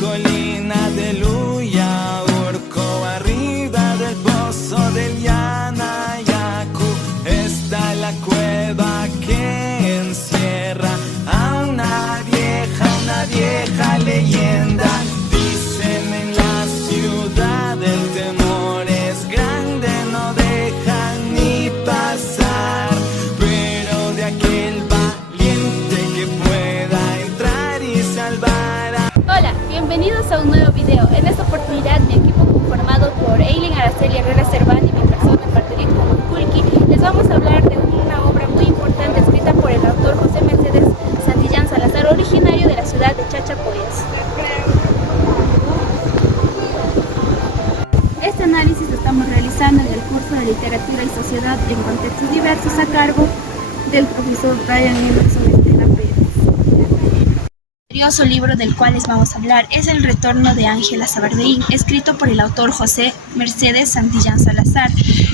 colina de Luya, Urco, arriba del pozo del Yanayacu, está la cueva que encierra a una vieja leyenda. Dicen en la ciudad el temor es grande, no dejan ni pasar, pero de aquel valiente que pueda entrar y salvar a... Hola, bienvenidos a un nuevo video. En esta oportunidad mi equipo conformado por Eileen Araceli Herrera Cerván y mi persona Marterit Kulki les vamos a hablar de una obra muy importante escrita por el autor José Mercedes Santillán Salazar, originario de la ciudad de Chachapoyas. Este análisis lo estamos realizando en el curso de Literatura y Sociedad en Contextos Diversos a cargo del profesor Brian Emerson Estela Pérez. El misterioso libro del cual les vamos a hablar es El retorno de Ángela Sabarbeín, escrito por el autor José Mercedes Santillán Salazar,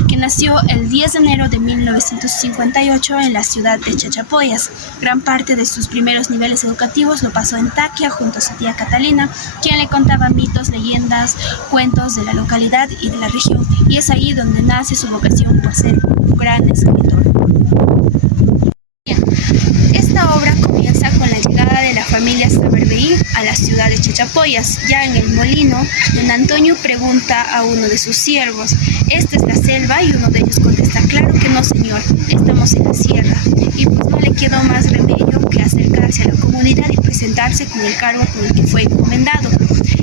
que nació el 10 de enero de 1958 en la ciudad de Chachapoyas. Gran parte de sus primeros niveles educativos lo pasó en Taquia junto a su tía Catalina, quien le contaba mitos, leyendas, cuentos de la localidad y de la región, y es ahí donde nace su vocación por ser un gran escritor. Esta obra comienza con la llegada de la familia Sabarbeín a la ciudad de Chachapoyas. Ya en el molino, don Antonio pregunta a uno de sus siervos: ¿esta es la selva? Y uno de ellos contesta: claro que no, señor, estamos en la sierra. Y pues no le quedó más remedio que acercarse a la comunidad y presentarse con el cargo por el que fue encomendado.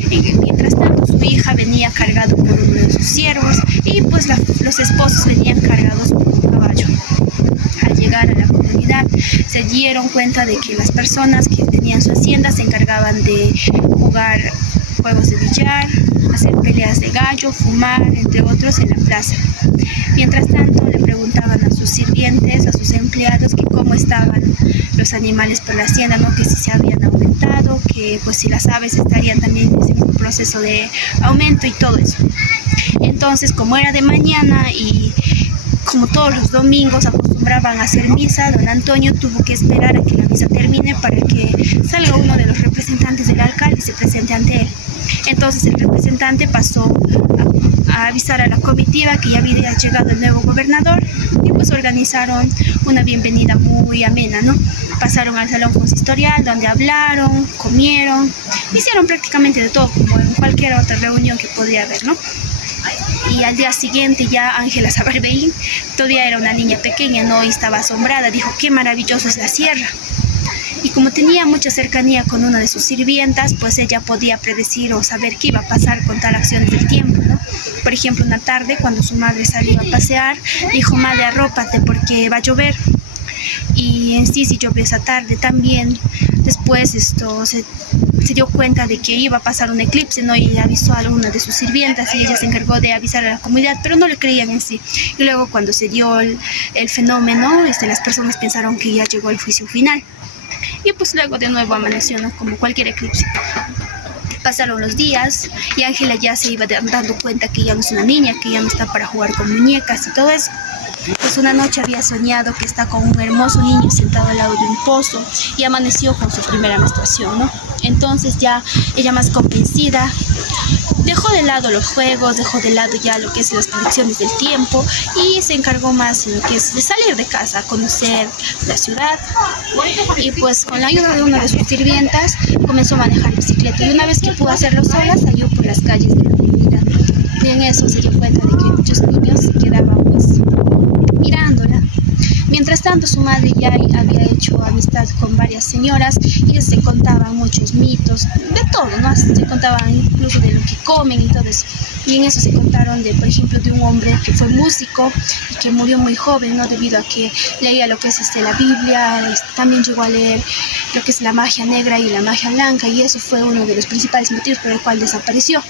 Mientras tanto, su hija venía cargado por uno de sus siervos y pues los esposos venían cargados por un caballo. Al llegar a la comunidad se dieron cuenta de que las personas que tenían su hacienda se encargaban de jugar juegos de billar, hacer peleas de gallo, fumar, entre otros, en la plaza. Mientras tanto le preguntaban a sus sirvientes, a sus empleados, que cómo estaban los animales por la hacienda, ¿no? Que si se habían aumentado, que pues si las aves estarían también en ese mismo proceso de aumento y todo eso. Entonces, como era de mañana y como todos los domingos acostumbraban a hacer misa, don Antonio tuvo que esperar a que la misa termine para que salga uno de los representantes del alcalde y se presente ante él. Entonces el representante pasó a avisar a la comitiva que ya había llegado el nuevo gobernador y pues organizaron una bienvenida muy amena, ¿no? Pasaron al salón consistorial donde hablaron, comieron, hicieron prácticamente de todo, como en cualquier otra reunión que podía haber, ¿no? Y al día siguiente ya Ángela Sabarbeín todavía era una niña pequeña, ¿no? Y estaba asombrada, dijo: qué maravilloso es la sierra. Y como tenía mucha cercanía con una de sus sirvientas, pues ella podía predecir o saber qué iba a pasar con tal acciones del tiempo, ¿no? Por ejemplo, una tarde cuando su madre salió a pasear, dijo: madre, arrópate porque va a llover. Y en sí llovió esa tarde también. Después se dio cuenta de que iba a pasar un eclipse, ¿no? Y avisó a alguna de sus sirvientas y ella se encargó de avisar a la comunidad, pero no le creían en sí. Y luego cuando se dio el fenómeno, las personas pensaron que ya llegó el juicio final. Y pues luego de nuevo amaneció, ¿no? Como cualquier eclipse. Pasaron los días y Ángela ya se iba dando cuenta que ya no es una niña, que ya no está para jugar con muñecas y todo eso. Pues una noche había soñado que está con un hermoso niño sentado al lado de un pozo y amaneció con su primera menstruación, ¿no? Entonces ya ella, más convencida, dejó de lado los juegos, dejó de lado ya lo que es las predicciones del tiempo y se encargó más en lo que es de salir de casa, a conocer la ciudad. Y pues con la ayuda de una de sus sirvientas comenzó a manejar bicicleta, y una vez que pudo hacerlo sola salió por las calles de la comunidad. Y en eso se dio cuenta de que muchos niños se quedaban pues mirándola. Mientras tanto, su madre ya había hecho amistad con varias señoras y se contaban muchos mitos, de todo, ¿no? Se contaban incluso de lo que comen y todo eso. Y en eso se contaron de, por ejemplo, de un hombre que fue músico y que murió muy joven, ¿no? Debido a que leía lo que es la Biblia, también llegó a leer lo que es la magia negra y la magia blanca, y eso fue uno de los principales motivos por el cual desapareció.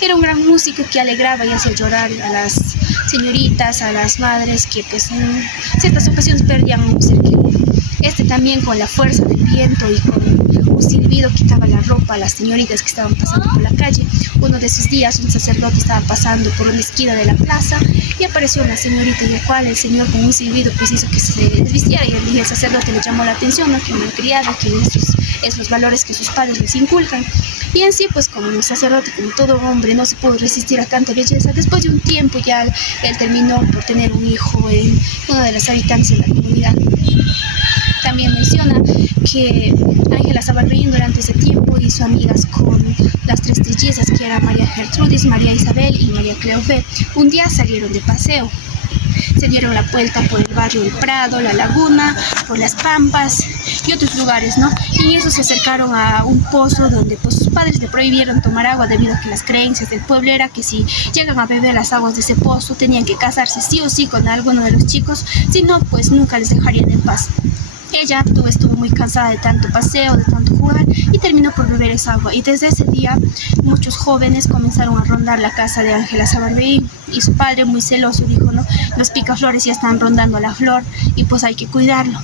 Era un gran músico que alegraba y hacía llorar a las señoritas, a las madres que pues en ciertas ocasiones perdían un ser querido. También con la fuerza del viento y con un silbido quitaba la ropa a las señoritas que estaban pasando por la calle. Uno de esos días un sacerdote estaba pasando por una esquina de la plaza y apareció una señorita, y la cual el señor con un silbido pues hizo que se desvistiera, y el sacerdote le llamó la atención, ¿no? Que malcriada, que esos es los valores que sus padres les inculcan. Y en sí, pues como un sacerdote, como todo hombre, no se pudo resistir a tanta belleza. Después de un tiempo ya él terminó por tener un hijo en uno de los habitantes de la comunidad. También menciona que Ángela Zabalbellín durante ese tiempo hizo amigas con las tres trillizas, que eran María Gertrudis, María Isabel y María Cleofé. Un día salieron de paseo. Se dieron la vuelta por el barrio del Prado, la Laguna, por las Pampas y otros lugares, ¿no? Y eso se acercaron a un pozo donde pues sus padres le prohibieron tomar agua debido a que las creencias del pueblo era que si llegan a beber las aguas de ese pozo tenían que casarse sí o sí con alguno de los chicos, si no pues nunca les dejarían en paz. Ella estuvo muy cansada de tanto paseo, de tanto jugar y terminó por beber esa agua. Y desde ese día muchos jóvenes comenzaron a rondar la casa de Ángela Zabalbellín y su padre, muy celoso, dijo, no, los picaflores ya están rondando la flor y pues hay que cuidarlo.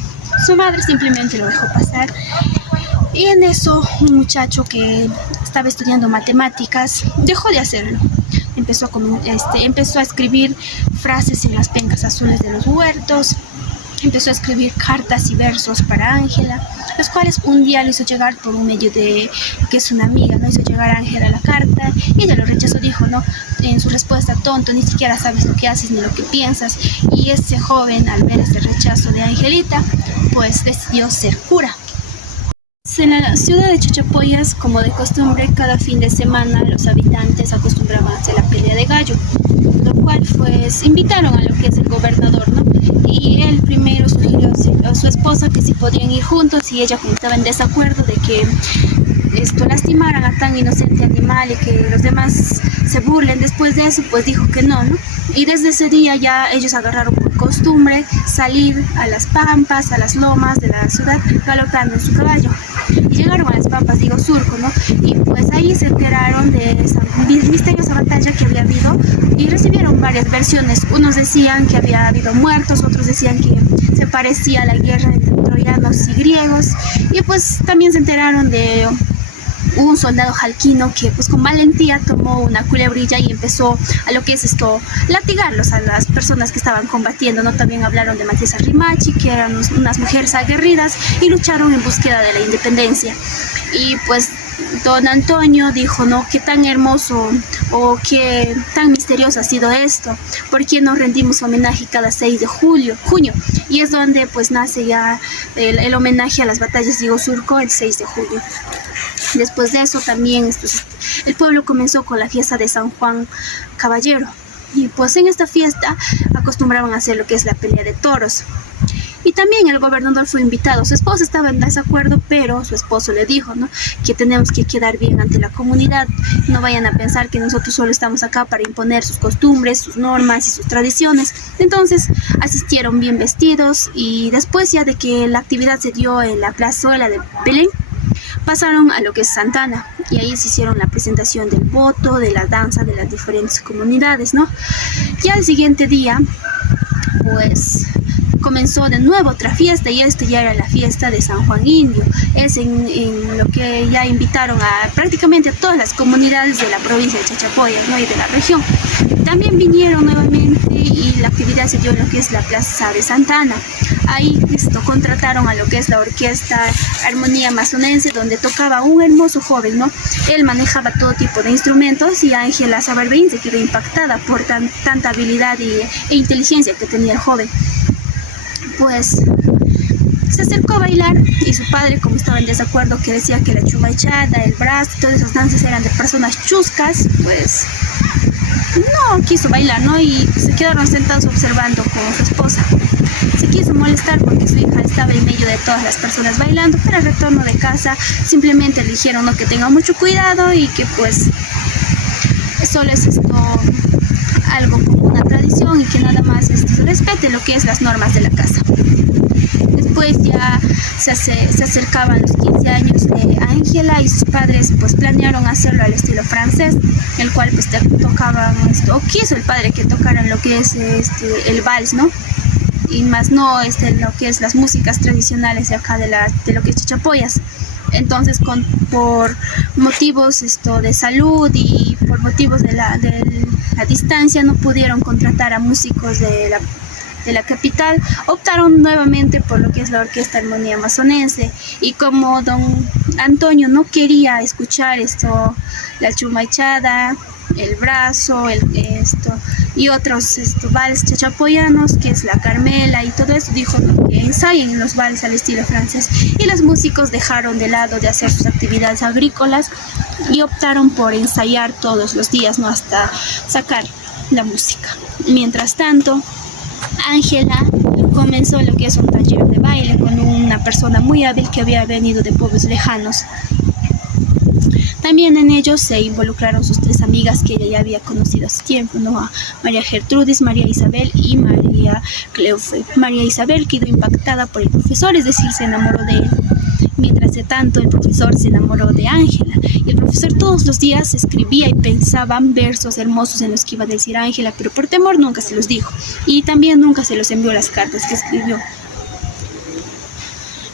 Su madre simplemente lo dejó pasar y en eso un muchacho que estaba estudiando matemáticas dejó de hacerlo. Empezó a escribir frases en las pencas azules de los huertos. Empezó a escribir cartas y versos para Ángela, los cuales un día le hizo llegar por un medio de que es una amiga, ¿no? Hizo llegar a Ángela la carta y ella lo rechazó, dijo, no, en su respuesta, tonto, ni siquiera sabes lo que haces ni lo que piensas. Y ese joven, al ver este rechazo de Angelita, pues decidió ser cura. En la ciudad de Chachapoyas, como de costumbre, cada fin de semana los habitantes acostumbraban a hacer la pelea de gallo, lo cual pues invitaron a lo que es el gobernador, ¿no? Y él primero sugirió a su esposa que si podían ir juntos y ella como estaba en desacuerdo de que lastimaran a tan inocente animal y que los demás se burlen. Después de eso pues dijo que no, ¿no? Y desde ese día ya ellos agarraron por costumbre salir a las pampas, a las lomas de la ciudad galopando en su caballo. Y llegaron a las pampas, digo Surco, ¿no? Y pues ahí se enteraron de esa misteriosa batalla que había habido y recibieron varias versiones. Unos decían que había habido muertos, otros decían que se parecía a la guerra entre troyanos y griegos. Y pues también se enteraron de un soldado jalquino que pues con valentía tomó una culebrilla y empezó a lo que es latigarlos a las personas que estaban combatiendo, ¿no? También hablaron de Matías Rimachi, que eran unas mujeres aguerridas y lucharon en búsqueda de la independencia. Y pues don Antonio dijo, ¿no? Qué tan hermoso o qué tan misterioso ha sido esto, ¿por qué nos rendimos homenaje cada 6 de junio? Y es donde pues nace ya el homenaje a las batallas de Surco el 6 de julio. Después de eso también el pueblo comenzó con la fiesta de San Juan Caballero y pues en esta fiesta acostumbraban a hacer lo que es la pelea de toros. Y también el gobernador fue invitado. Su esposa estaba en desacuerdo, pero su esposo le dijo, ¿no? Que tenemos que quedar bien ante la comunidad. No vayan a pensar que nosotros solo estamos acá para imponer sus costumbres, sus normas y sus tradiciones. Entonces asistieron bien vestidos y después ya de que la actividad se dio en la plazuela de Belén, pasaron a lo que es Santana y ahí se hicieron la presentación del voto, de la danza de las diferentes comunidades, ¿no? Y al siguiente día, pues comenzó de nuevo otra fiesta y ya era la fiesta de San Juan Indio. Es en lo que ya invitaron a prácticamente a todas las comunidades de la provincia de Chachapoyas, ¿no? Y de la región. También vinieron nuevamente y la actividad se dio en lo que es la plaza de Santana. Ahí contrataron a lo que es la orquesta Armonía Amazonense, donde tocaba un hermoso joven, ¿no? Él manejaba todo tipo de instrumentos y Ángela Zabalbellín se quedó impactada por tanta habilidad e inteligencia que tenía el joven. Pues se acercó a bailar y su padre, como estaba en desacuerdo, que decía que la chumachada, el brazo, todas esas danzas eran de personas chuscas, pues no quiso bailar, ¿no? Y se quedaron sentados observando con su esposa. Se quiso molestar porque su hija estaba en medio de todas las personas bailando, pero al retorno de casa simplemente le dijeron, ¿no? Que tenga mucho cuidado y que pues solo es algo como una tradición y que nada más respete lo que es las normas de la casa. Después ya se acercaban los 15 años de Ángela y sus padres pues planearon hacerlo al estilo francés, el cual pues tocaban o quiso el padre que tocaran lo que es el vals, ¿no? Y más no lo que es las músicas tradicionales de acá de lo que es Chachapoyas. Entonces por motivos de salud y por motivos de la distancia no pudieron contratar a músicos de de la capital, optaron nuevamente por lo que es la Orquesta Armonía Amazonense. Y como don Antonio no quería escuchar la chuma echada, el brazo, y otros vals chachapoyanos, que es la Carmela y todo eso, dijo que ensayen los vals al estilo francés. Y los músicos dejaron de lado de hacer sus actividades agrícolas y optaron por ensayar todos los días, ¿no?, hasta sacar la música. Mientras tanto, Ángela comenzó lo que es un taller de baile con una persona muy hábil que había venido de pueblos lejanos. También en ellos se involucraron sus 3 amigas que ella ya había conocido hace tiempo, ¿no?, a María Gertrudis, María Isabel y María Cleufe. María Isabel quedó impactada por el profesor, es decir, se enamoró de él. Mientras de tanto, el profesor se enamoró de Ángela. Y el profesor todos los días escribía y pensaba versos hermosos en los que iba a decir Ángela, pero por temor nunca se los dijo. Y también nunca se los envió las cartas que escribió.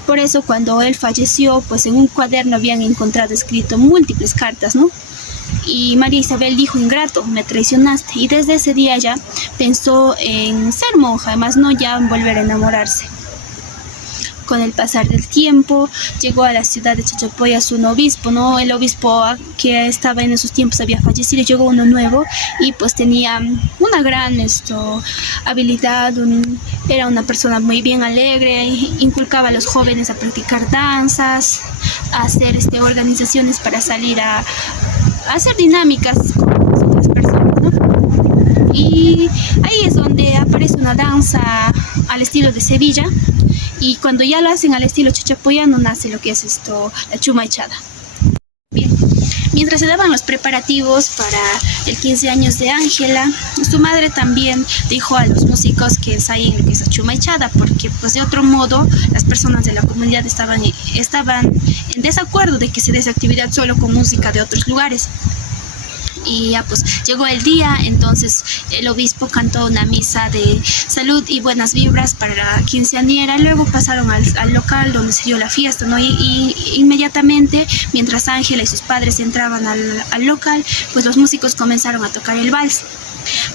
Por eso, cuando él falleció, pues en un cuaderno habían encontrado escrito múltiples cartas, ¿no? Y María Isabel dijo: ingrato, me traicionaste. Y desde ese día ya pensó en ser monja, además no ya en volver a enamorarse. Con el pasar del tiempo, llegó a la ciudad de Chachapoyas un obispo, ¿no? El obispo que estaba en esos tiempos había fallecido, llegó uno nuevo y pues tenía una gran habilidad, era una persona muy bien alegre, inculcaba a los jóvenes a practicar danzas, a hacer organizaciones para salir a hacer dinámicas con las otras personas, ¿no? Y ahí es donde aparece una danza al estilo de Sevilla. Y cuando ya lo hacen al estilo chachapoyano, nace lo que es la chuma echada. Bien, mientras se daban los preparativos para el 15 años de Ángela, su madre también dijo a los músicos que ensayen lo que es la chuma echada, porque pues de otro modo las personas de la comunidad estaban en desacuerdo de que se dé esa actividad solo con música de otros lugares. Y ya pues llegó el día, entonces el obispo cantó una misa de salud y buenas vibras para la quinceañera. Luego pasaron al local donde se dio la fiesta, ¿no? Y inmediatamente, mientras Ángela y sus padres entraban al local, pues los músicos comenzaron a tocar el vals.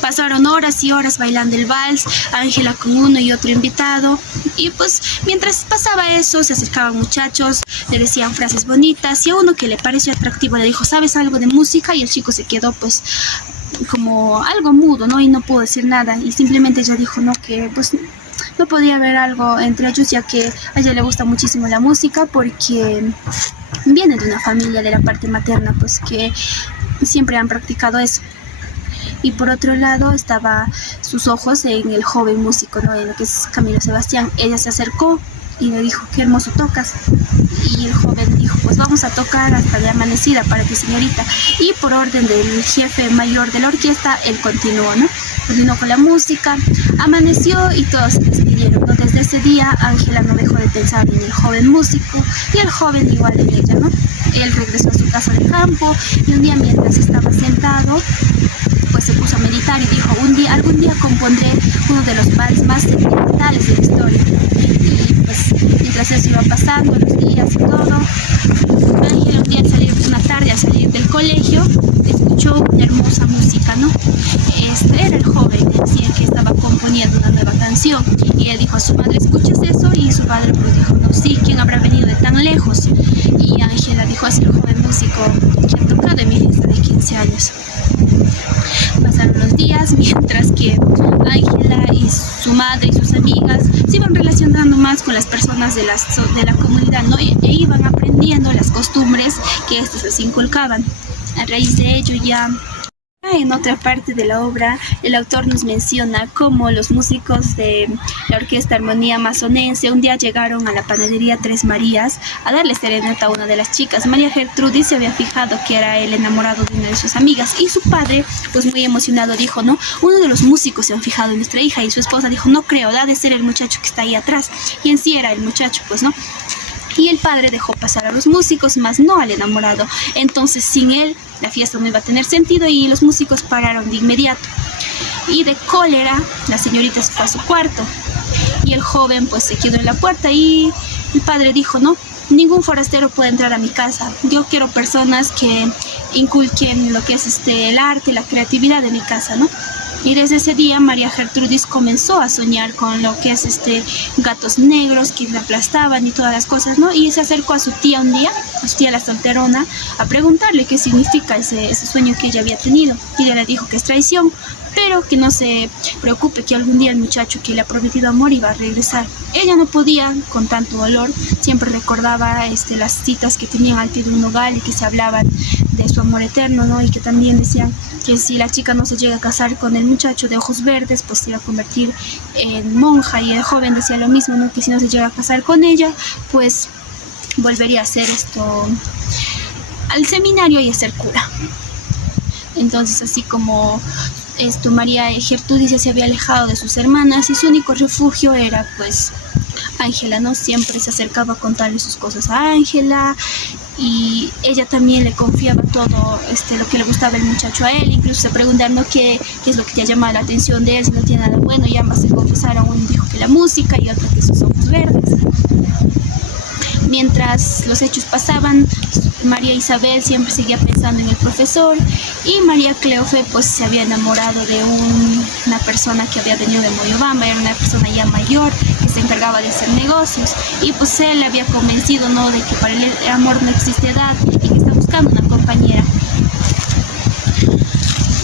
Pasaron horas y horas bailando el vals, Ángela con uno y otro invitado, y pues mientras pasaba eso se acercaban muchachos, le decían frases bonitas, y a uno que le pareció atractivo le dijo: ¿sabes algo de música? Y el chico se quedó pues como algo mudo, ¿no? Y no pudo decir nada, y simplemente ella dijo no, que pues no podía haber algo entre ellos, ya que a ella le gusta muchísimo la música porque viene de una familia de la parte materna pues que siempre han practicado eso. Y por otro lado estaba sus ojos en el joven músico, ¿no?, en lo que es Camilo Sebastián. Ella se acercó y le dijo: qué hermoso tocas. Y el joven dijo: pues vamos a tocar hasta de amanecida para ti, señorita. Y por orden del jefe mayor de la orquesta, él continuó, ¿no? Continuó con la música, amaneció y todos se despidieron, ¿no? Desde ese día Ángela no dejó de pensar en el joven músico y el joven igual en ella, ¿no? Él regresó a su casa de campo y un día, mientras estaba sentado, pues se puso a meditar y dijo: algún día compondré uno de los vals más sentimentales de la historia. Y pues mientras eso iba pasando, los días y todo, Ángela un día una tarde al salir del colegio escuchó una hermosa música, ¿no? Este era el joven el que estaba componiendo una nueva canción, y él dijo a su madre: ¿escuchas eso? Y su padre pues dijo: no, sí, ¿quién habrá venido de tan lejos? Y Ángela dijo: es el joven músico que ha tocado en mi fiesta de 15 años. Pasaron los días mientras que Ángela y su madre y sus amigas se iban relacionando más con las personas de la comunidad, ¿no? E iban aprendiendo las costumbres que éstas les inculcaban. A raíz de ello, ya en otra parte de la obra, el autor nos menciona cómo los músicos de la Orquesta Armonía Amazonense un día llegaron a la panadería Tres Marías a darle serenata a una de las chicas. María Gertrudis se había fijado que era el enamorado de una de sus amigas, y su padre, pues muy emocionado, dijo: no, uno de los músicos se han fijado en nuestra hija. Y su esposa dijo: no creo, ha de ser el muchacho que está ahí atrás. Y en sí era el muchacho, pues, ¿no? Y el padre dejó pasar a los músicos, mas no al enamorado. Entonces, sin él, la fiesta no iba a tener sentido y los músicos pararon de inmediato. Y de cólera, la señorita se fue a su cuarto y el joven pues se quedó en la puerta, y el padre dijo: no, ningún forastero puede entrar a mi casa. Yo quiero personas que inculquen lo que es el arte, la creatividad de mi casa, ¿no? Y desde ese día María Gertrudis comenzó a soñar con lo que es gatos negros que la aplastaban y todas las cosas, ¿no? Y se acercó a su tía un día, a su tía la solterona, a preguntarle qué significa ese sueño que ella había tenido. Y ella le dijo que es traición, pero que no se preocupe, que algún día el muchacho que le ha prometido amor iba a regresar. Ella no podía con tanto dolor, siempre recordaba las citas que tenían al pie de un nogal y que se hablaban de su amor eterno, ¿no? Y que también decían que si la chica no se llega a casar con el muchacho de ojos verdes, pues se iba a convertir en monja. Y el joven decía lo mismo, ¿no? Que si no se llega a casar con ella, pues volvería a hacer al seminario y a ser cura. Entonces, así como María Gertrudis ya se había alejado de sus hermanas y su único refugio era pues Ángela, ¿no? Siempre se acercaba a contarle sus cosas a Ángela y ella también le confiaba todo lo que le gustaba el muchacho a él, incluso se preguntando qué es lo que te ha llamado la atención de él, si no tiene nada bueno, y ambas se confesaron. Uno dijo que la música y otro que sus ojos verdes. Mientras los hechos pasaban, María Isabel siempre seguía pensando en el profesor y María Cleofe pues se había enamorado de una persona que había venido de Moyobamba. Era una persona ya mayor que se encargaba de hacer negocios y pues él le había convencido, ¿no?, de que para él el amor no existe edad y que está buscando una compañera.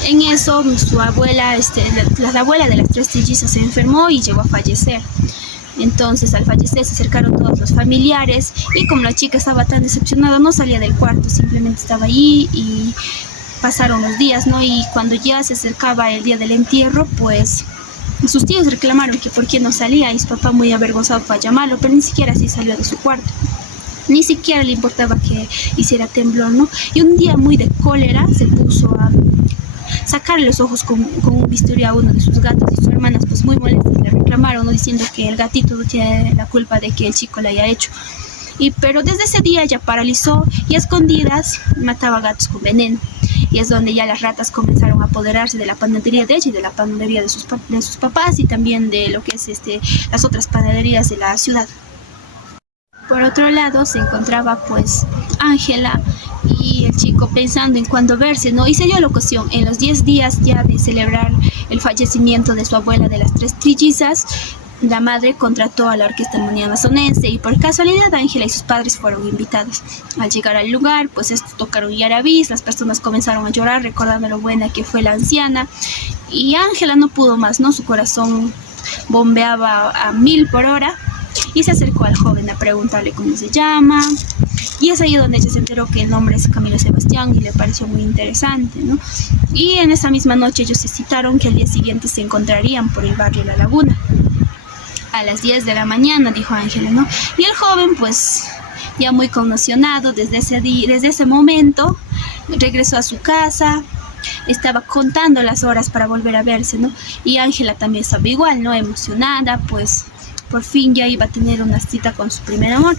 En eso su abuela, la abuela de las tres trillizas se enfermó y llegó a fallecer. Entonces al fallecer se acercaron todos los familiares y como la chica estaba tan decepcionada no salía del cuarto, simplemente estaba allí y pasaron los días, ¿no? Y cuando ya se acercaba el día del entierro, pues sus tíos reclamaron que por qué no salía y su papá muy avergonzado fue a llamarlo, pero ni siquiera así salió de su cuarto. Ni siquiera le importaba que hiciera temblor, ¿no? Y un día muy de cólera se puso a sacarle los ojos con un bisturí a uno de sus gatos y sus hermanas pues muy molestas le reclamaron, ¿no?, diciendo que el gatito no tiene la culpa de que el chico le haya hecho. Pero desde ese día ya paralizó y a escondidas mataba gatos con veneno. Y es donde ya las ratas comenzaron a apoderarse de la panadería de ella y de la panadería de sus papás y también de lo que es las otras panaderías de la ciudad. Por otro lado se encontraba pues Ángela y el chico pensando en cuándo verse, ¿no? Y se dio la ocasión en los 10 días ya de celebrar el fallecimiento de su abuela de las tres trillizas. La madre contrató a la orquesta amazonense y por casualidad Ángela y sus padres fueron invitados. Al llegar al lugar, pues tocaron yarabís, las personas comenzaron a llorar recordando lo buena que fue la anciana y Ángela no pudo más, ¿no? Su corazón bombeaba a 1000 por hora y se acercó al joven a preguntarle cómo se llama. Y es ahí donde ella se enteró que el nombre es Camilo Sebastián y le pareció muy interesante, ¿no? Y en esa misma noche ellos se citaron que al día siguiente se encontrarían por el barrio La Laguna. A las 10 de la mañana, dijo Ángela, ¿no? Y el joven, pues, ya muy conmocionado desde ese momento, regresó a su casa, estaba contando las horas para volver a verse, ¿no? Y Ángela también estaba igual, ¿no? Emocionada, pues, por fin ya iba a tener una cita con su primer amor.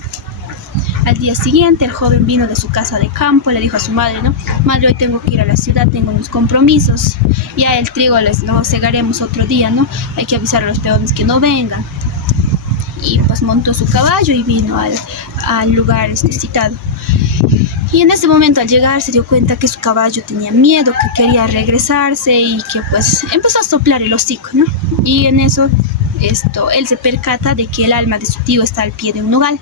Al día siguiente el joven vino de su casa de campo, le dijo a su madre, ¿no? Madre, hoy tengo que ir a la ciudad, tengo unos compromisos, ya el trigo lo segaremos otro día, ¿no? Hay que avisar a los peones que no vengan. Y pues montó su caballo y vino al lugar citado. Y en ese momento al llegar se dio cuenta que su caballo tenía miedo, que quería regresarse y que pues empezó a soplar el hocico, ¿no? Y en eso él se percata de que el alma de su tío está al pie de un nogal.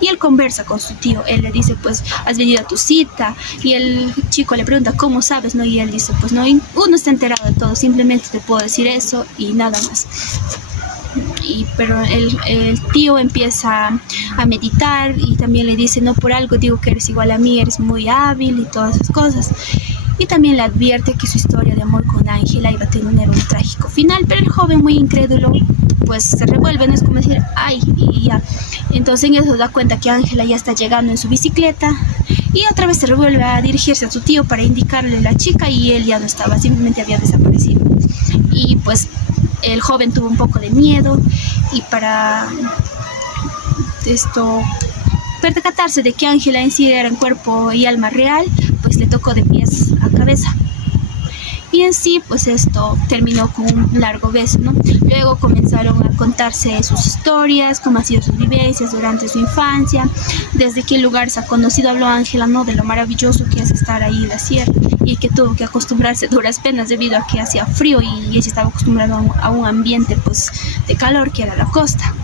Y él conversa con su tío, él le dice, pues, has venido a tu cita, y el chico le pregunta, ¿cómo sabes?, ¿no? Y él dice, pues, no, uno está enterado de todo, simplemente te puedo decir eso y nada más. Pero el tío empieza a meditar y también le dice, no por algo digo que eres igual a mí, eres muy hábil y todas esas cosas. Y también le advierte que su historia de amor con Ángela iba a tener un trágico final, pero el joven muy incrédulo pues se revuelve, no es como decir, ay, y ya. Entonces en eso se da cuenta que Ángela ya está llegando en su bicicleta y otra vez se revuelve a dirigirse a su tío para indicarle a la chica y él ya no estaba, simplemente había desaparecido. Y pues el joven tuvo un poco de miedo y para percatarse de que Ángela en sí era en cuerpo y alma real, pues le tocó de pies a cabeza. Y en sí, pues esto terminó con un largo beso, ¿no? Luego comenzaron a contarse sus historias, cómo han sido sus vivencias durante su infancia, desde qué lugar se ha conocido. Habló Ángela, ¿no?, de lo maravilloso que es estar ahí en la sierra y que tuvo que acostumbrarse a duras penas debido a que hacía frío y ella estaba acostumbrada a un ambiente pues de calor, que era la costa.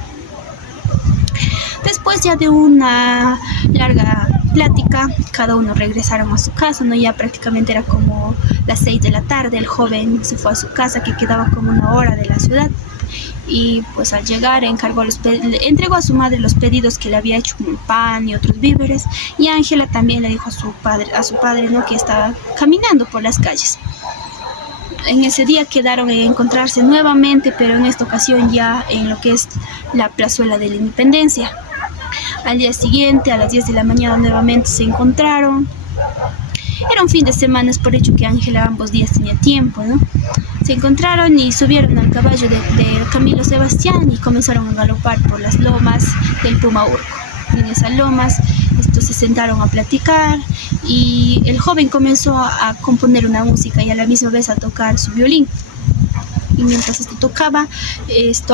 Después ya de una larga plática, cada uno regresaron a su casa, ¿no? Ya prácticamente era como las 6 de la tarde, el joven se fue a su casa, que quedaba como 1 hora de la ciudad, y pues al llegar entregó a su madre los pedidos que le había hecho, como pan y otros víveres, y Ángela también le dijo a su padre, ¿no?, que estaba caminando por las calles. En ese día quedaron en encontrarse nuevamente, pero en esta ocasión ya en lo que es la plazuela de la Independencia. Al día siguiente, a las 10 de la mañana, nuevamente se encontraron. Era un fin de semana, es por hecho que Ángela ambos días tenía tiempo, ¿no? Se encontraron y subieron al caballo de Camilo Sebastián y comenzaron a galopar por las lomas del Pumaurco. En esas lomas se sentaron a platicar y el joven comenzó a componer una música y a la misma vez a tocar su violín. Y mientras esto tocaba,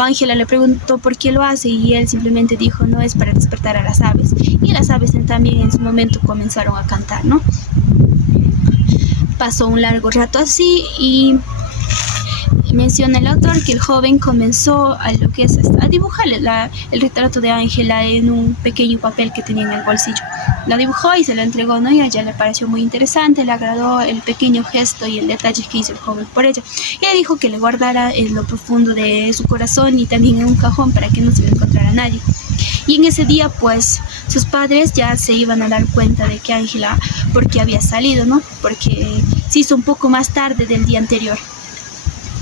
Ángela le preguntó por qué lo hace y él simplemente dijo, no, es para despertar a las aves. Y las aves también en su momento comenzaron a cantar, ¿no? Pasó un largo rato así y menciona el autor que el joven comenzó a dibujarle el retrato de Ángela en un pequeño papel que tenía en el bolsillo. Lo dibujó y se lo entregó, ¿no? Y a ella le pareció muy interesante, le agradó el pequeño gesto y el detalle que hizo el joven por ella. Y ella dijo que le guardara en lo profundo de su corazón y también en un cajón para que no se lo encontrara nadie. Y en ese día, pues, sus padres ya se iban a dar cuenta de que Ángela, porque había salido, ¿no? Porque se hizo un poco más tarde del día anterior.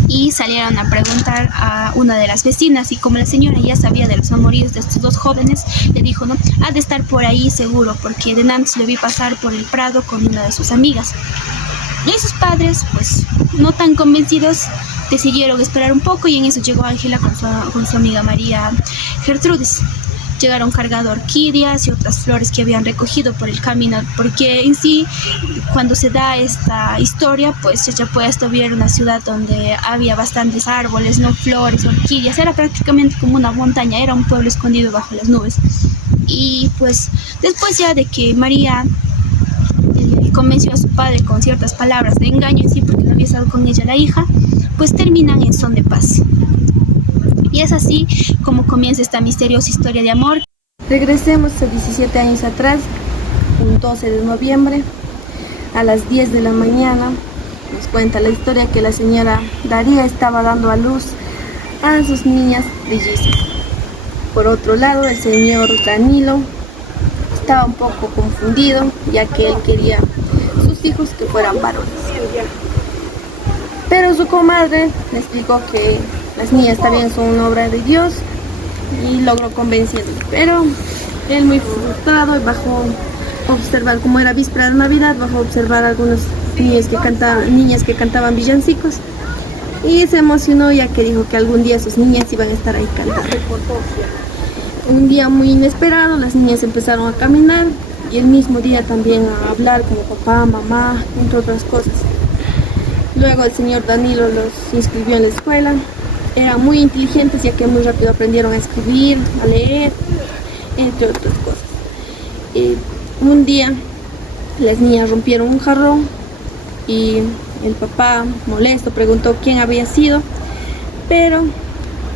Y salieron a preguntar a una de las vecinas, y como la señora ya sabía de los amoríos de estos dos jóvenes, le dijo, no, ha de estar por ahí seguro, porque de antes le vi pasar por el prado con una de sus amigas. Y sus padres, pues no tan convencidos, decidieron esperar un poco, y en eso llegó Ángela con su amiga María Gertrudis. Llegaron cargando orquídeas y otras flores que habían recogido por el camino, porque en sí, cuando se da esta historia, pues Chachapoyas todavía era una ciudad donde había bastantes árboles, no flores, orquídeas, era prácticamente como una montaña, era un pueblo escondido bajo las nubes. Y pues después ya de que María convenció a su padre con ciertas palabras de engaño en sí, porque no había estado con ella la hija, pues terminan en son de paz. Y es así como comienza esta misteriosa historia de amor. Regresemos a 17 años atrás, un 12 de noviembre, a las 10 de la mañana. Nos cuenta la historia que la señora Daría estaba dando a luz a sus niñas mellizas. Por otro lado, el señor Danilo estaba un poco confundido, ya que él quería sus hijos que fueran varones. Pero su comadre le explicó que las niñas también son una obra de Dios y logró convencerlo. Pero él, muy frustrado, bajó a observar, como era víspera de Navidad, bajó a observar a algunas niñas que cantaban villancicos y se emocionó, ya que dijo que algún día sus niñas iban a estar ahí cantando. Un día muy inesperado, las niñas empezaron a caminar y el mismo día también a hablar como papá, mamá, entre otras cosas. Luego el señor Danilo los inscribió en la escuela. Eran muy inteligentes, ya que muy rápido aprendieron a escribir, a leer, entre otras cosas. Un día las niñas rompieron un jarrón y el papá, molesto, preguntó quién había sido, pero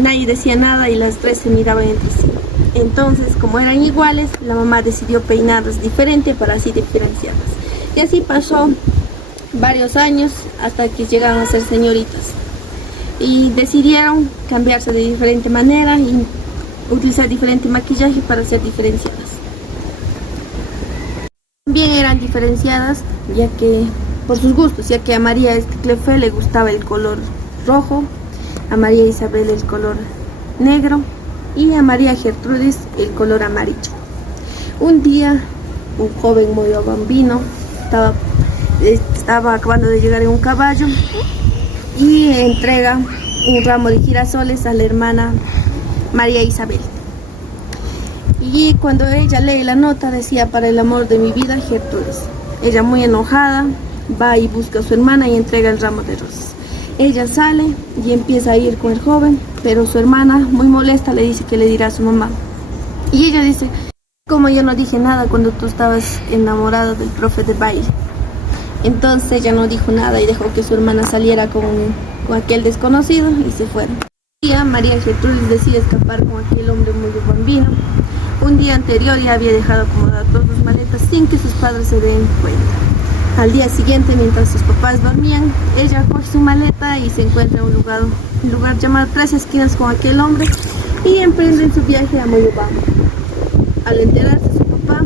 nadie decía nada y las tres se miraban entre sí. Entonces, como eran iguales, la mamá decidió peinarlas diferente para así diferenciarlas. Y así pasó varios años hasta que llegaron a ser señoritas. Y decidieron cambiarse de diferente manera y utilizar diferente maquillaje para ser diferenciadas. También eran diferenciadas ya que por sus gustos, ya que a María Clefe le gustaba el color rojo, a María Isabel el color negro y a María Gertrudis el color amarillo. Un día un joven Moyo Bambino estaba acabando de llegar en un caballo y entrega un ramo de girasoles a la hermana María Isabel. Y cuando ella lee la nota decía: para el amor de mi vida, Gertrudis. Ella, muy enojada, va y busca a su hermana y entrega el ramo de rosas. Ella sale y empieza a ir con el joven, pero su hermana, muy molesta, le dice que le dirá a su mamá. Y ella dice: como yo no dije nada cuando tú estabas enamorado del profe de baile. Entonces ella no dijo nada y dejó que su hermana saliera con aquel desconocido y se fueron. Un día María Gertrudis decide escapar con aquel hombre muy bambino. Un día anterior ya había dejado acomodar todas sus maletas sin que sus padres se den cuenta. Al día siguiente, mientras sus papás dormían, ella coge su maleta y se encuentra en un lugar llamado Tres Esquinas con aquel hombre y emprenden su viaje a Moyobamba. Al enterarse, su papá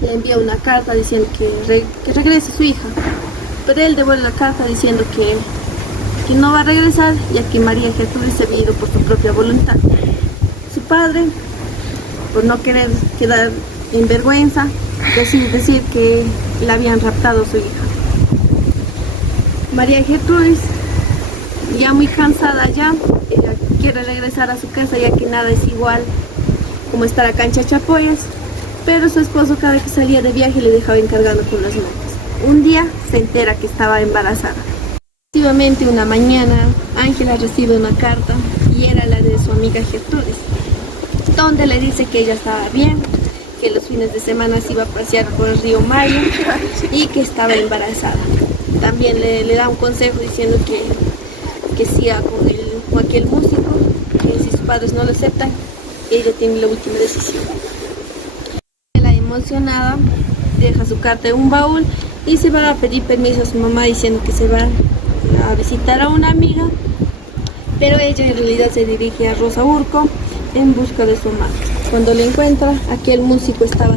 le envía una carta diciendo que regrese su hija, pero él devuelve la carta diciendo que no va a regresar, ya que María Gertrudis se había ido por su propia voluntad. Su padre, por no querer quedar en vergüenza, decide decir que la habían raptado a su hija. María Gertrudis, ya muy cansada ella quiere regresar a su casa, ya que nada es igual como estar acá en Chachapoyas, pero su esposo cada vez que salía de viaje le dejaba encargando con las manos. Un día se entera que estaba embarazada. Efectivamente, una mañana Ángela recibe una carta y era la de su amiga Gertrudis, donde le dice que ella estaba bien, que los fines de semana se iba a pasear por el río Mayo y que estaba embarazada. También le da un consejo diciendo que siga con aquel músico, que si sus padres no lo aceptan, ella tiene la última decisión. La emocionada deja su carta en un baúl y se va a pedir permiso a su mamá diciendo que se va a visitar a una amiga, pero ella en realidad se dirige a Rosa Urco en busca de su madre. Cuando le encuentra, aquel músico estaba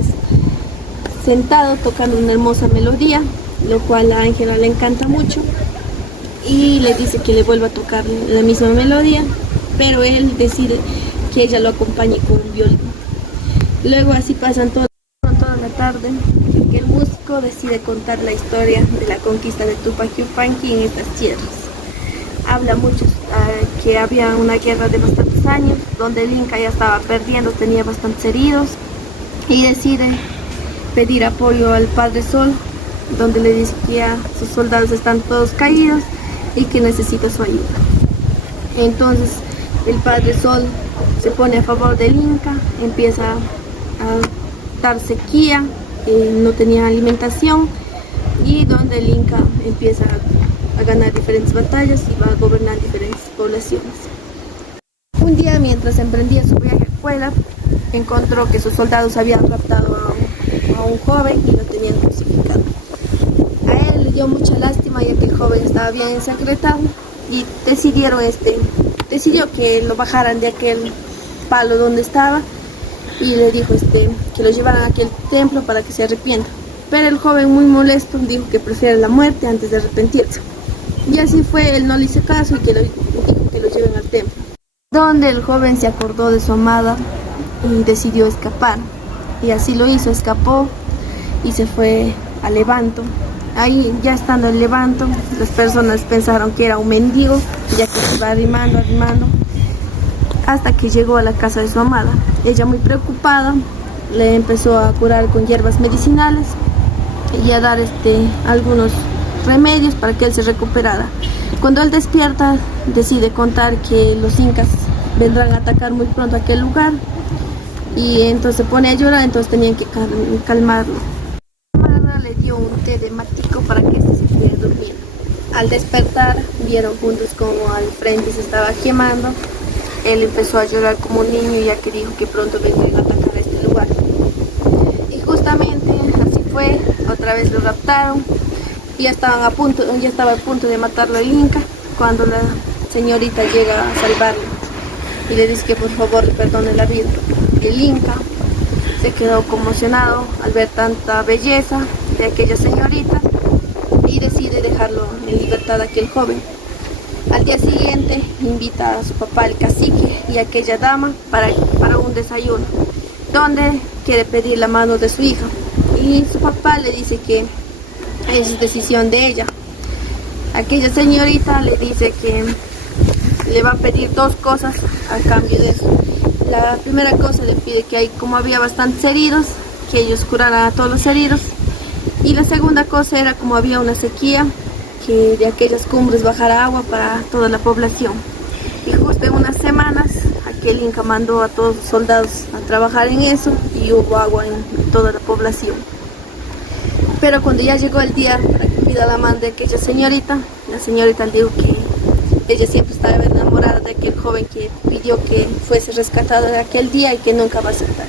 sentado tocando una hermosa melodía, lo cual a Ángela le encanta mucho y le dice que le vuelva a tocar la misma melodía, pero él decide que ella lo acompañe con un violín. Luego así pasan toda la tarde, que el músico decide contar la historia de la conquista de Tupac Yupanqui en estas tierras. Habla mucho que había una guerra de bastantes años, donde el Inca ya estaba perdiendo, tenía bastantes heridos, y decide pedir apoyo al Padre Sol, donde le dice que ya sus soldados están todos caídos y que necesita su ayuda. Entonces el Padre Sol se pone a favor del Inca, empieza a dar sequía, no tenía alimentación, y donde el Inca empieza a ganar diferentes batallas y va a gobernar diferentes poblaciones. Un día, mientras emprendía su viaje a Puebla, encontró que sus soldados habían raptado a un joven y lo tenían crucificado. A él le dio mucha lástima, ya que el joven estaba bien ensangretado, y decidió que lo bajaran de aquel palo donde estaba y le dijo que lo llevaran a aquel templo para que se arrepienta. Pero el joven, muy molesto, dijo que prefiere la muerte antes de arrepentirse. Y así fue, él no le hizo caso y dijo que lo lleven al templo, donde el joven se acordó de su amada y decidió escapar. Y así lo hizo, escapó y se fue a Levanto. Ahí, ya estando en Levanto, las personas pensaron que era un mendigo, ya que se iba arrimando, hasta que llegó a la casa de su amada. Ella, muy preocupada, le empezó a curar con hierbas medicinales y a dar algunos remedios para que él se recuperara. Cuando él despierta, decide contar que los incas vendrán a atacar muy pronto aquel lugar, y entonces se pone a llorar. Entonces tenían que calmarlo. La amada le dio un té de matico para que se pudiera dormir. Al despertar, vieron juntos como al frente se estaba quemando. Él empezó a llorar como un niño, ya que dijo que pronto vendrían a atacar a este lugar. Y justamente así fue, otra vez lo raptaron y ya estaba a punto de matarlo el Inca, cuando la señorita llega a salvarlo y le dice que por favor le perdone la vida. El Inca se quedó conmocionado al ver tanta belleza de aquella señorita y decide dejarlo en libertad a aquel joven. Al día siguiente invita a su papá, el cacique, y a aquella dama para un desayuno, donde quiere pedir la mano de su hija, y su papá le dice que es decisión de ella. Aquella señorita le dice que le va a pedir dos cosas a cambio de eso. La primera cosa, le pide que como había bastantes heridos, que ellos curaran a todos los heridos, Y la segunda cosa era como había una sequía, que de aquellas cumbres bajara agua para toda la población. Y justo en unas semanas aquel Inca mandó a todos los soldados a trabajar en eso y hubo agua en toda la población. Pero cuando ya llegó el día para que pida la mano de aquella señorita, la señorita le dijo que ella siempre estaba enamorada de aquel joven que pidió que fuese rescatado de aquel día y que nunca va a aceptar.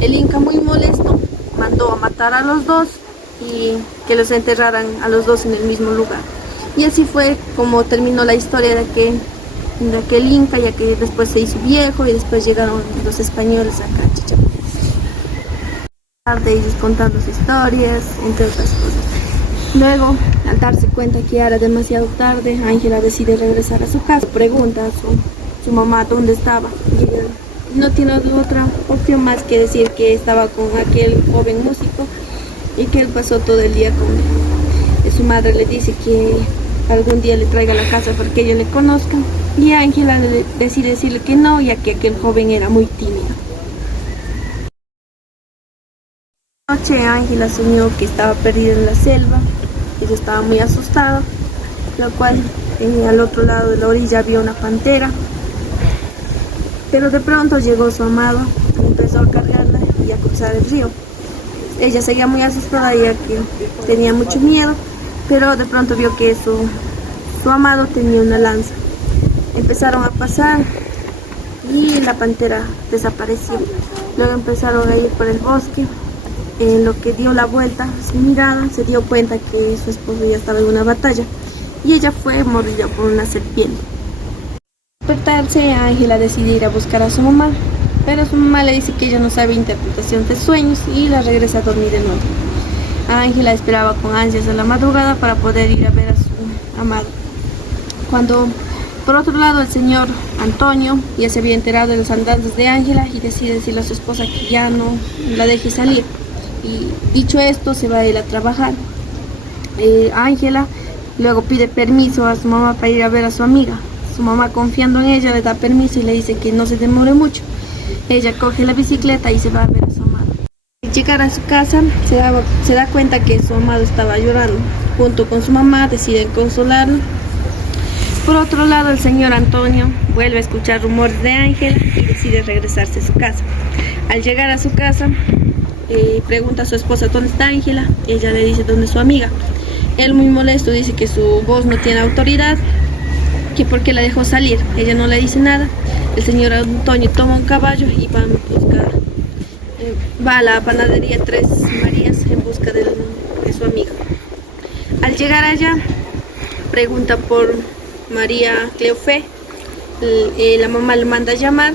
El Inca, muy molesto, mandó a matar a los dos y que los enterraran a los dos en el mismo lugar. Y así fue como terminó la historia de aquel Inca, ya que después se hizo viejo y después llegaron los españoles acá a Chachapoyas. De ellos contando sus historias, entre otras cosas. Luego, al darse cuenta que ya era demasiado tarde, Ángela decide regresar a su casa. Pregunta a su mamá dónde estaba. Y ella no tiene otra opción más que decir que estaba con aquel joven músico y que él pasó todo el día con él. Su madre le dice que algún día le traiga a la casa para que ella le conozca. Y Ángela decide decirle que no, ya que aquel joven era muy tímido. Noche Ángela soñó que estaba perdida en la selva. Ella estaba muy asustada, lo cual al otro lado de la orilla había una pantera. Pero de pronto llegó su amado y empezó a cargarla y a cruzar el río. Ella seguía muy asustada ya que tenía mucho miedo, pero de pronto vio que su amado tenía una lanza. Empezaron a pasar y la pantera desapareció. Luego empezaron a ir por el bosque. En lo que dio la vuelta, su mirada, se dio cuenta que su esposo ya estaba en una batalla y ella fue mordida por una serpiente. Al despertarse, Ángela decide ir a buscar a su mamá, pero su mamá le dice que ella no sabe interpretación de sueños y la regresa a dormir de nuevo. Ángela esperaba con ansias a la madrugada para poder ir a ver a su amado. Cuando, por otro lado, el señor Antonio ya se había enterado de los andanzas de Ángela y decide decirle a su esposa que ya no la deje salir. Y dicho esto, se va a ir a trabajar. Ángela luego pide permiso a su mamá para ir a ver a su amiga. Su mamá, confiando en ella, le da permiso y le dice que no se demore mucho. Ella coge la bicicleta y se va a ver a su amado. Al llegar a su casa, se da cuenta que su amado estaba llorando. Junto con su mamá deciden consolarlo. Por otro lado, el señor Antonio vuelve a escuchar rumores de Ángela y decide regresarse a su casa. Al llegar a su casa, pregunta a su esposa dónde está Ángela. Ella le dice dónde es su amiga. Él, muy molesto, dice que su voz no tiene autoridad, que por qué la dejó salir. Ella no le dice nada. El señor Antonio toma un caballo y va a la panadería Tres Marías en busca de su amiga. Al llegar allá, pregunta por María Cleofé. La mamá le manda a llamar.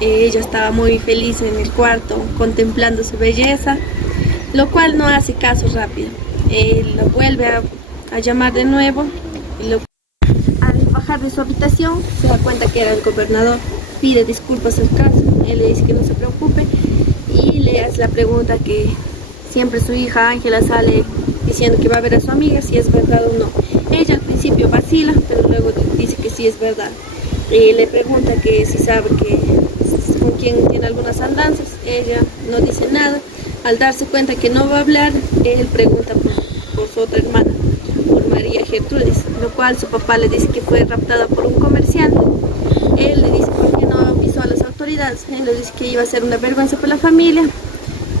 Ella estaba muy feliz en el cuarto contemplando su belleza, lo cual no hace caso rápido. Él lo vuelve a llamar de nuevo. Al bajar de su habitación se da cuenta que era el gobernador. Pide disculpas al caso. Él le dice que no se preocupe y le hace la pregunta que siempre su hija Ángela sale diciendo que va a ver a su amiga, si es verdad o no. Ella al principio vacila, pero luego dice que sí es verdad. Le pregunta que si sabe con quién tiene algunas andanzas. Ella no dice nada. Al darse cuenta que no va a hablar, él pregunta por su otra hermana, por María Gertrudis, lo cual su papá le dice que fue raptada por un comerciante. Él le dice por qué no avisó a las autoridades. Él le dice que iba a ser una vergüenza para la familia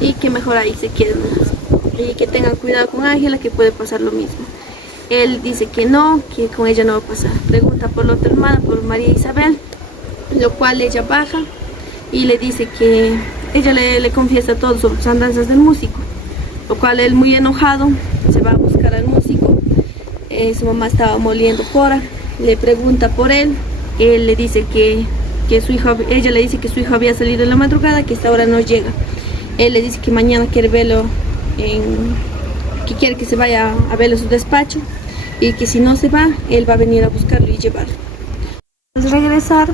y que mejor ahí se queden y que tengan cuidado con Ángela, que puede pasar lo mismo. Él dice que no, que con ella no va a pasar. Pregunta por la otra hermana, por María Isabel, lo cual ella baja y le dice que ella le confiesa todo sobre sus andanzas del músico, lo cual él, muy enojado, se va a buscar al músico. Su mamá estaba moliendo pora, le pregunta por él. Él le dice que su hijo, ella le dice que su hijo había salido en la madrugada, que esta hora no llega. Él le dice que mañana quiere verlo, que quiere que se vaya a verlo a su despacho y que si no se va, él va a venir a buscarlo y llevarlo. Al regresar,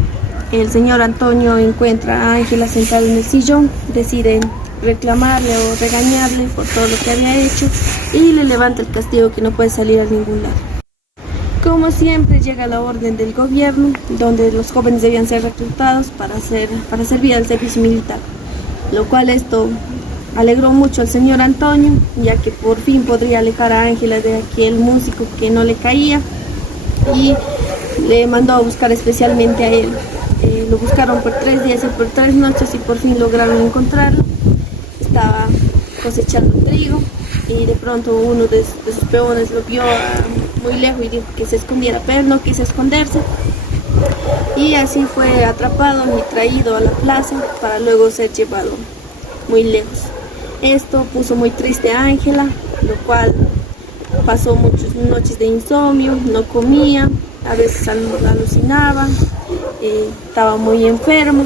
el señor Antonio encuentra a Ángela sentada en el sillón, decide reclamarle o regañarle por todo lo que había hecho y le levanta el castigo que no puede salir a ningún lado. Como siempre, llega la orden del gobierno donde los jóvenes debían ser reclutados para servir al servicio militar, lo cual esto alegró mucho al señor Antonio, ya que por fin podría alejar a Ángela de aquel músico que no le caía, y le mandó a buscar especialmente a él. Lo buscaron por 3 días y por 3 noches y por fin lograron encontrarlo. Estaba cosechando trigo y de pronto uno de sus peones lo vio muy lejos y dijo que se escondiera, pero no quiso esconderse, y así fue atrapado y traído a la plaza para luego ser llevado muy lejos. Esto puso muy triste a Ángela, lo cual pasó muchas noches de insomnio, no comía, a veces alucinaba, estaba muy enfermo,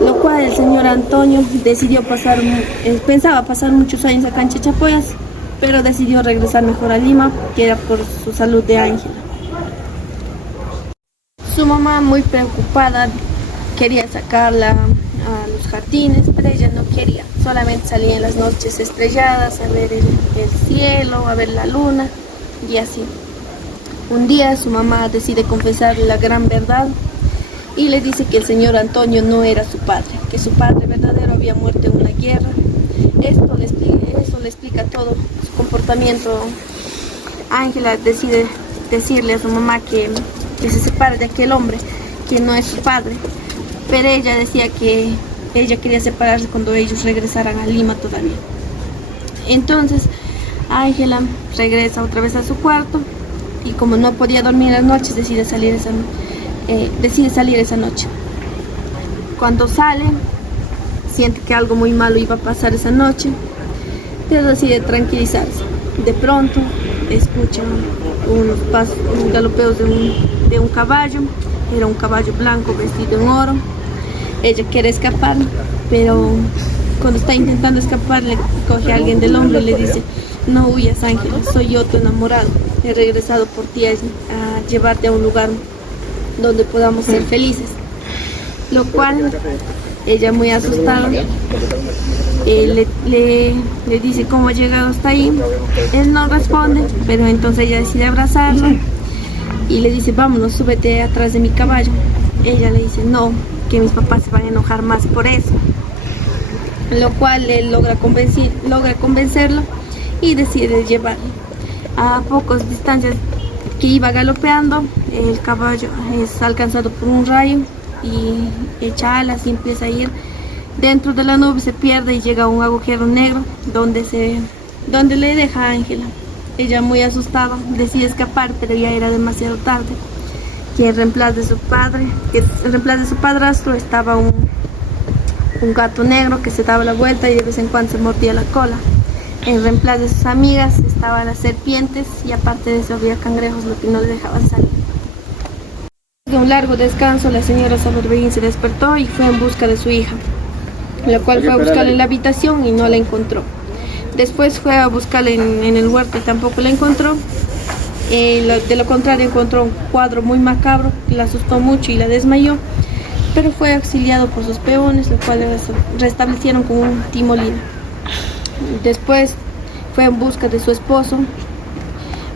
lo cual el señor Antonio decidió pensaba pasar muchos años acá en Chachapoyas, pero decidió regresar mejor a Lima, que era por su salud de Ángela. Su mamá, muy preocupada, quería sacarla a los jardines, pero ella no quería, solamente salía en las noches estrelladas a ver el cielo, a ver la luna y así. Un día su mamá decide confesarle la gran verdad y le dice que el señor Antonio no era su padre, que su padre verdadero había muerto en una guerra. Eso le explica todo su comportamiento. Ángela decide decirle a su mamá que se separe de aquel hombre, que no es su padre, pero ella decía que ella quería separarse cuando ellos regresaran a Lima todavía. Entonces Ángela regresa otra vez a su cuarto y como no podía dormir las noches decide salir esa noche. Cuando sale siente que algo muy malo iba a pasar esa noche, pero decide tranquilizarse. De pronto escucha unos pasos, unos galopeos de un caballo. Era un caballo blanco vestido en oro. Ella quiere escapar, pero cuando está intentando escapar le coge a alguien del hombro y le dice: no huyas, Ángela, soy yo tu enamorado, he regresado por ti a llevarte a un lugar donde podamos ser felices. Lo cual ella, muy asustada, le dice cómo ha llegado hasta ahí. Él no responde, pero entonces ella decide abrazarlo y le dice: vámonos, súbete atrás de mi caballo. Ella le dice: no, que mis papás se van a enojar más por eso. Lo cual él logra convencerlo y decide llevarlo. A pocas distancias que iba galopeando, el caballo es alcanzado por un rayo y echa alas y empieza a ir dentro de la nube, se pierde y llega a un agujero negro donde le deja a Ángela. Ella, muy asustada, decide escapar, pero ya era demasiado tarde. Que en reemplazo de su padrastro estaba un gato negro que se daba la vuelta y de vez en cuando se mordía la cola. En reemplazo de sus amigas estaban las serpientes y aparte de eso había cangrejos, lo que no le dejaban salir. De un largo descanso, la señora Saberbeguín se despertó y fue en busca de su hija, la cual fue a buscarla en la habitación y no la encontró. Después fue a buscarla en el huerto y tampoco la encontró. De lo contrario, encontró un cuadro muy macabro que la asustó mucho y la desmayó, pero fue auxiliado por sus peones, lo cual restablecieron con un timolino. Después fue en busca de su esposo,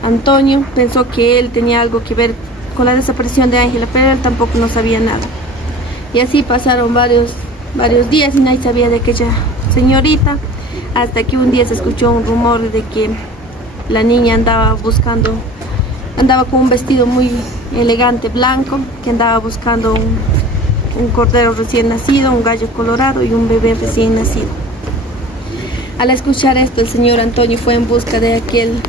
Antonio. Pensó que él tenía algo que ver con la desaparición de Ángela, pero él tampoco no sabía nada. Y así pasaron varios días y nadie sabía de aquella señorita, hasta que un día se escuchó un rumor de que la niña andaba con un vestido muy elegante blanco, que andaba buscando un cordero recién nacido, un gallo colorado y un bebé recién nacido. Al escuchar esto, el señor Antonio fue en busca de aquel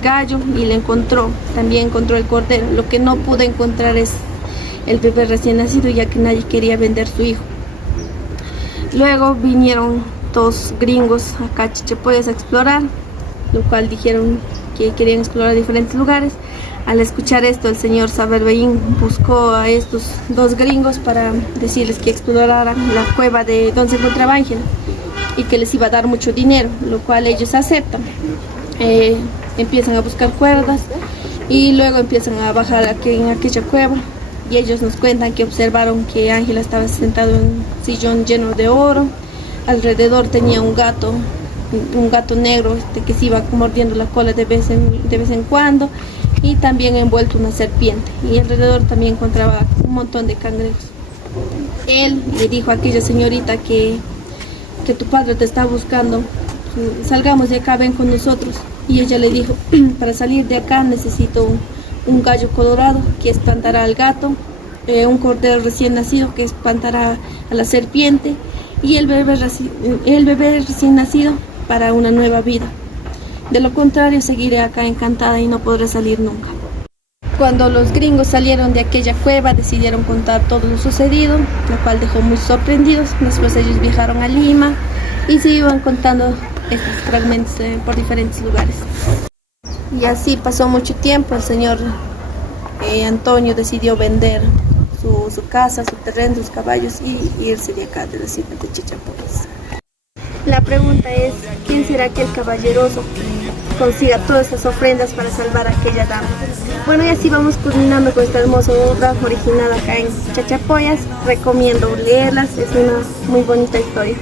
gallo y le encontró. También encontró el cordero. Lo que no pudo encontrar es el bebé recién nacido, ya que nadie quería vender su hijo. Luego vinieron 2 gringos acá a Chachapoyas a explorar, lo cual dijeron que querían explorar diferentes lugares. Al escuchar esto, el señor Saberbeguín buscó a estos 2 gringos para decirles que exploraran la cueva de donde se encontraba Ángela y que les iba a dar mucho dinero, lo cual ellos aceptan. Empiezan a buscar cuerdas y luego empiezan a bajar en aquella cueva, y ellos nos cuentan que observaron que Ángela estaba sentado en un sillón lleno de oro. Alrededor tenía un gato negro que se iba mordiendo la cola de vez en cuando, y también envuelto una serpiente, y alrededor también encontraba un montón de cangrejos. Él le dijo a aquella señorita que que tu padre te está buscando, salgamos de acá, ven con nosotros. Y ella le dijo, para salir de acá necesito un gallo colorado que espantará al gato, un cordero recién nacido que espantará a la serpiente y el bebé recién nacido para una nueva vida. De lo contrario seguiré acá encantada y no podré salir nunca. Cuando los gringos salieron de aquella cueva decidieron contar todo lo sucedido, lo cual dejó muy sorprendidos. Después ellos viajaron a Lima y se iban contando estos fragmentos por diferentes lugares. Y así pasó mucho tiempo. El señor Antonio decidió vender su casa, su terreno, sus caballos y irse de acá, de la ciudad de Chachapoyas. La pregunta es, ¿quién será aquel caballeroso que consiga todas esas ofrendas para salvar a aquella dama? Bueno, y así vamos culminando con esta hermosa obra original acá en Chachapoyas. Recomiendo leerlas, es una muy bonita historia.